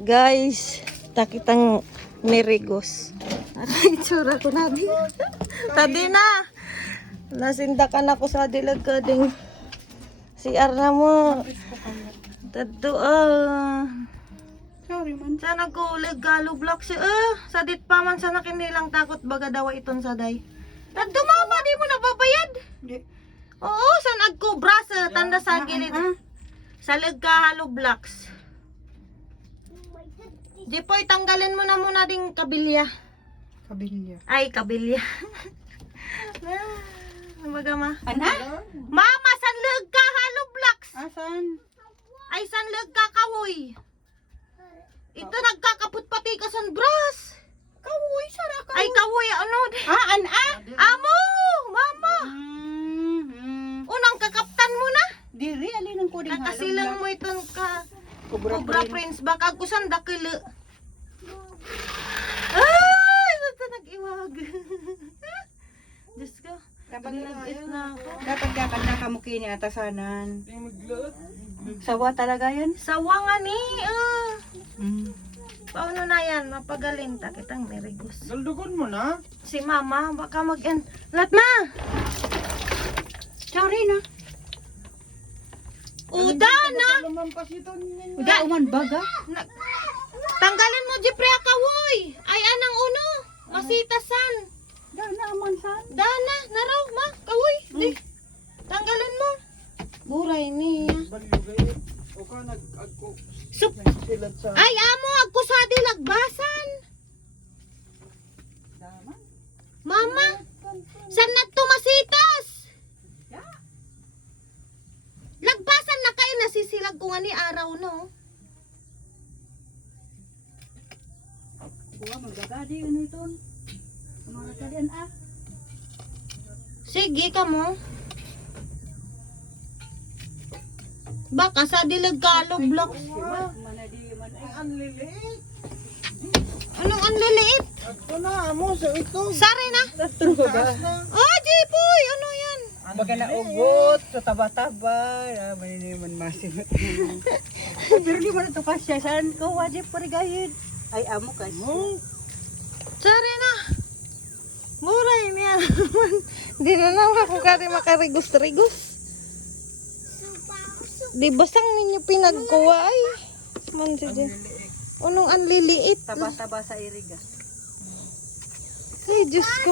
Guys, takitang mirigos. Ano itsura ko na di? Tadi na. Nasindakan ako sa dilag ka ding CR na mo. Tadto Sorry man. Sana ko legalo block siya. Sadit pa man sana kinilang takot baga dawa iton sa day. Tadto mama di mo nababayad. Di. Oo, sa nagkobra sa tanda sa gilid. Sa halo blocks. Di po, tanggalin mo na muna ding kabilya. Kabilya. Ay, kabilya. Baga ma. Ana? Mama, sanleg ka halo blocks. Asan? Ay, sanleg ka kawoy. Ito nagkakaput pati ka san bras. Kawoy, sara ka. Ay, kawoy ano? Ana? Amo, mama. Unang kakaptan mo na. Diri, alin ang koding halong Kakasilang mo iton ka. Cobra Cobra Prince. Prince. Baka kusan dakil. Ay, ito nag-iwag. Diyos ko. Dapat Nilagit na ako. Dapat kakanta ka mo kini atasanan. Sawa talaga yan? Sawa nga ni. Mm. Paano na yan? Mapagaling ta kitang mirigos. Galdugon mo na. Si mama, baka mag-end. Lat ma! Sorry na. Uda na! Lumampas ito. Uda uman baga. Na- Tanggalin mo di pre kawoy. Ay anang uno. Masitasan. Dana aman san. Dana, naraw ma, kawoy. Di. Tanggalin mo. Buray niya. Balugay. O ka nag-agko. Sup. Silat sa... Ay amo agko sa dilagbasan. Mama, san nagtumasitas? Lagbasan na kayo nasisilag ko nga ni araw no. Kuha magagadi ano ito. Mga kadian Sige ka mo. Baka sa dilagalo block. Manadi man ay. Ang liliit. Anong ang liliit? Ito na, amo sa ito. Sari na. Tatro ko ba? Ah, Jipoy, ano yan? Baga na ugot, sa taba-taba, maniniman masimot. Pero di mo na ito kasya, saan ko wajib parigayid? Ay, amo kasya. Sari na. Muray niya naman. Di na naman ako kari makarigos-rigos. Di basang ninyo pinagkuha ay. Man si Jen. Unong ang liliit. Taba-taba sa iriga. Ay, Diyos ko.